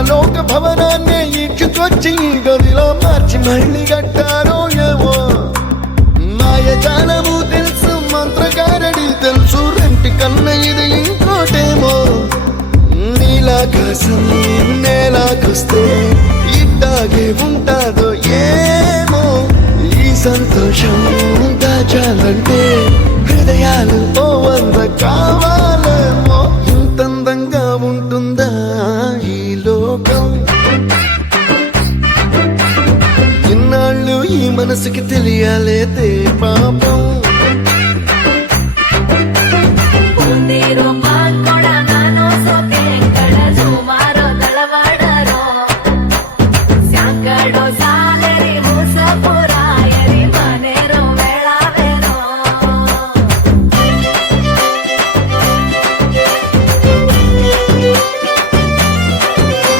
పరలోక భవనాన్ని ఈడ్చుకొచ్చి గదిలో మార్చి మళ్ళీ కట్టారో ఏమో మాయజాలము తెలుసు మంత్రగారడి తెలుసు రెంటి కన్న ఇది ఇంకోటేమో నీలాకాశం నేలాకొస్తే ఇట్టాగే ఉంటాదో ఏమో ఈ సంతోషం దాచాలంటే హృదయాలు ఓ వంద కావాలేమో ఇంతందంగా ఉంటుందా ఈ లోకం ఇన్నాళ్ళు ఈ మనసుకి తెలియాలేదే పాపం